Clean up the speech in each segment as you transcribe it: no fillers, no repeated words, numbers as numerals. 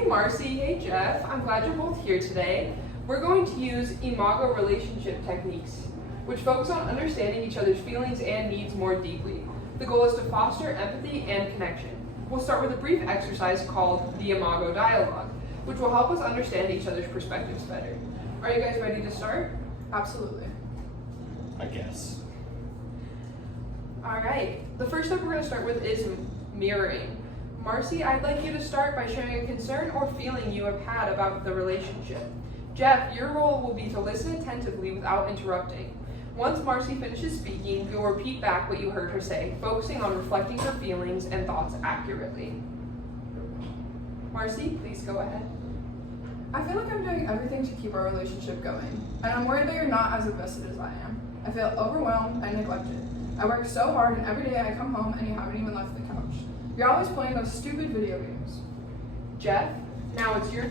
Hey Marcy, hey Jeff, I'm glad you're both here today. We're going to use Imago relationship techniques, which focus on understanding each other's feelings and needs more deeply. The goal is to foster empathy and connection. We'll start with a brief exercise called the Imago dialogue, which will help us understand each other's perspectives better. Are you guys ready to start? Absolutely. I guess. All right, the first step we're going to start with is mirroring. Marcy, I'd like you to start by sharing a concern or feeling you have had about the relationship. Jeff, your role will be to listen attentively without interrupting. Once Marcy finishes speaking, you'll repeat back what you heard her say, focusing on reflecting her feelings and thoughts accurately. Marcy, please go ahead. I feel like I'm doing everything to keep our relationship going, and I'm worried that you're not as invested as I am. I feel overwhelmed and neglected. I work so hard, and every day I come home and you haven't even left the couch. You're always playing those stupid video games. Jeff, now it's your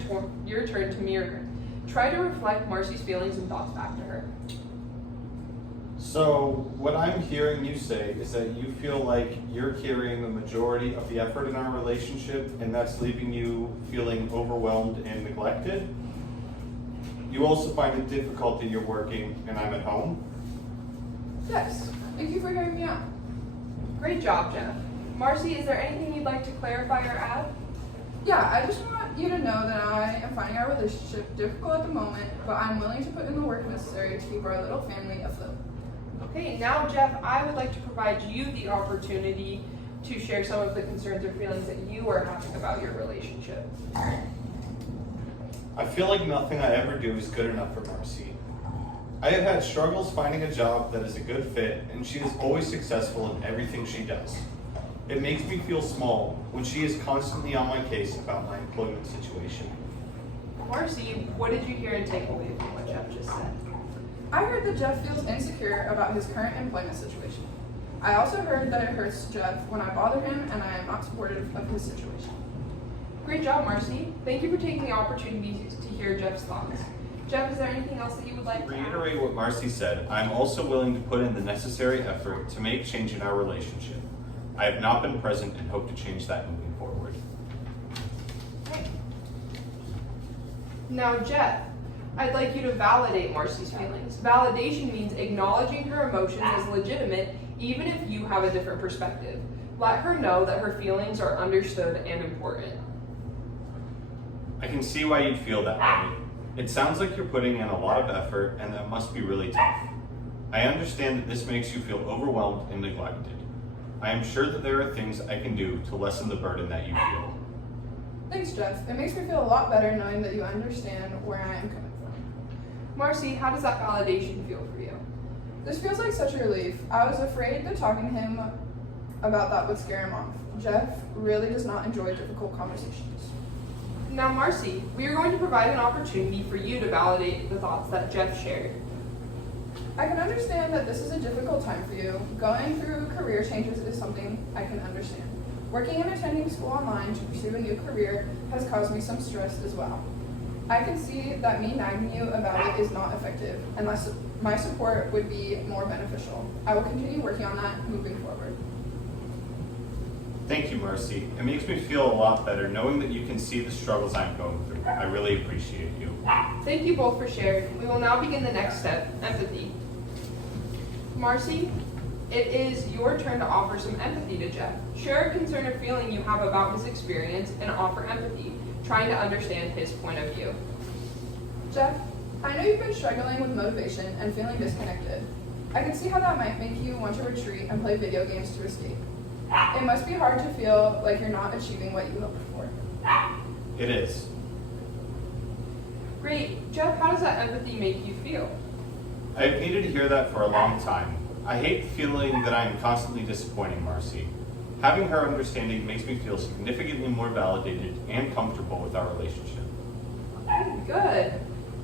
turn to mirror. Try to reflect Marcy's feelings and thoughts back to her. So, what I'm hearing you say is that you feel like you're carrying the majority of the effort in our relationship, and that's leaving you feeling overwhelmed and neglected. You also find it difficult that you're working and I'm at home. Yes, thank you for hearing me out. Great job, Jeff. Marcy, is there anything you'd like to clarify or add? Yeah, I just want you to know that I am finding our relationship difficult at the moment, but I'm willing to put in the work necessary to keep our little family afloat. Okay, now Jeff, I would like to provide you the opportunity to share some of the concerns or feelings that you are having about your relationship. I feel like nothing I ever do is good enough for Marcy. I have had struggles finding a job that is a good fit, and she is always successful in everything she does. It makes me feel small when she is constantly on my case about my employment situation. Marcy, what did you hear and take away from what Jeff just said? I heard that Jeff feels insecure about his current employment situation. I also heard that it hurts Jeff when I bother him and I am not supportive of his situation. Great job, Marcy. Thank you for taking the opportunity to hear Jeff's thoughts. Jeff, is there anything else that you would like to add? Reiterate what Marcy said. I'm also willing to put in the necessary effort to make change in our relationship. I have not been present and hope to change that moving forward. Okay. Now, Jeff, I'd like you to validate Marcy's feelings. Validation means acknowledging her emotions as legitimate, even if you have a different perspective. Let her know that her feelings are understood and important. I can see why you'd feel that way. It sounds like you're putting in a lot of effort, and that must be really tough. I understand that this makes you feel overwhelmed and neglected. I am sure that there are things I can do to lessen the burden that you feel. Thanks, Jeff. It makes me feel a lot better knowing that you understand where I am coming from. Marcy, how does that validation feel for you? This feels like such a relief. I was afraid that talking to him about that would scare him off. Jeff really does not enjoy difficult conversations. Now, Marcy, we are going to provide an opportunity for you to validate the thoughts that Jeff shared. I can understand that this is a difficult time for you. Going through career changes is something I can understand. Working and attending school online to pursue a new career has caused me some stress as well. I can see that me nagging you about it is not effective, unless my support would be more beneficial. I will continue working on that moving forward. Thank you, Marcy. It makes me feel a lot better knowing that you can see the struggles I'm going through. I really appreciate you. Thank you both for sharing. We will now begin the next step, empathy. Marcy, it is your turn to offer some empathy to Jeff. Share a concern or feeling you have about his experience and offer empathy, trying to understand his point of view. Jeff, I know you've been struggling with motivation and feeling disconnected. I can see how that might make you want to retreat and play video games to escape. It must be hard to feel like you're not achieving what you hoped for. It is. Great. Jeff, how does that empathy make you feel? I've needed to hear that for a long time. I hate feeling that I am constantly disappointing Marcy. Having her understanding makes me feel significantly more validated and comfortable with our relationship. Okay, good.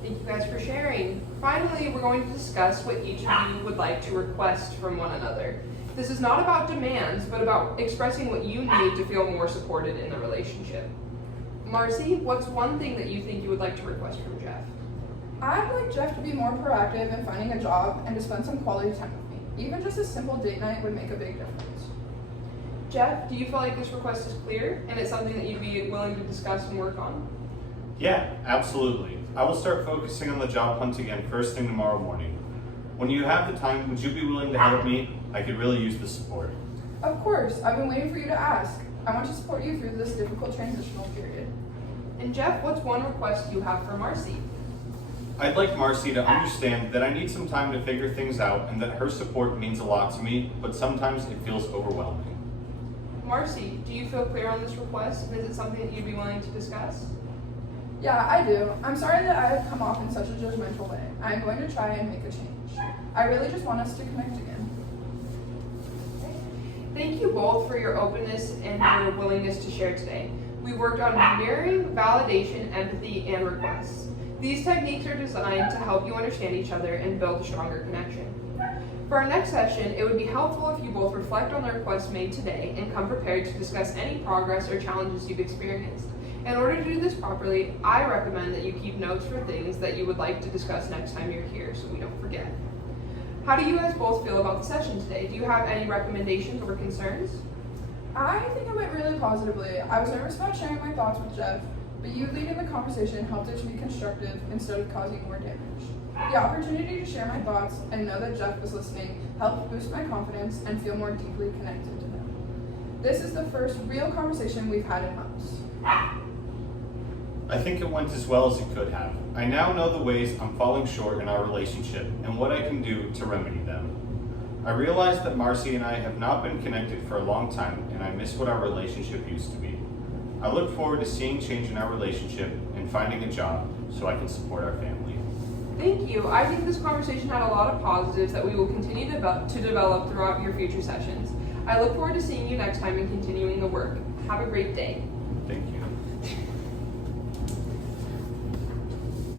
Thank you guys for sharing. Finally, we're going to discuss what each of you would like to request from one another. This is not about demands, but about expressing what you need to feel more supported in the relationship. Marcy, what's one thing that you think you would like to request from Jeff? I'd like Jeff to be more proactive in finding a job and to spend some quality time with me. Even just a simple date night would make a big difference. Jeff, do you feel like this request is clear and it's something that you'd be willing to discuss and work on? Yeah, absolutely. I will start focusing on the job hunt again first thing tomorrow morning. When you have the time, would you be willing to help me? I could really use the support. Of course, I've been waiting for you to ask. I want to support you through this difficult transitional period. And Jeff, what's one request you have for Marcy? I'd like Marcy to understand that I need some time to figure things out and that her support means a lot to me, but sometimes it feels overwhelming. Marcy, do you feel clear on this request, and is it something that you'd be willing to discuss? Yeah, I do. I'm sorry that I have come off in such a judgmental way. I am going to try and make a change. I really just want us to connect again. Thank you both for your openness and your willingness to share today. We worked on mirroring, validation, empathy, and requests. These techniques are designed to help you understand each other and build a stronger connection. For our next session, it would be helpful if you both reflect on the requests made today and come prepared to discuss any progress or challenges you've experienced. In order to do this properly, I recommend that you keep notes for things that you would like to discuss next time you're here so we don't forget. How do you guys both feel about the session today? Do you have any recommendations or concerns? I think it went really positively. I was nervous about sharing my thoughts with Jeff, but you leading the conversation helped it to be constructive instead of causing more damage. The opportunity to share my thoughts and know that Jeff was listening helped boost my confidence and feel more deeply connected to him. This is the first real conversation we've had in months. I think it went as well as it could have. I now know the ways I'm falling short in our relationship and what I can do to remedy them. I realize that Marcy and I have not been connected for a long time, and I miss what our relationship used to be. I look forward to seeing change in our relationship and finding a job so I can support our family. Thank you. I think this conversation had a lot of positives that we will continue to develop throughout your future sessions. I look forward to seeing you next time and continuing the work. Have a great day. Thank you.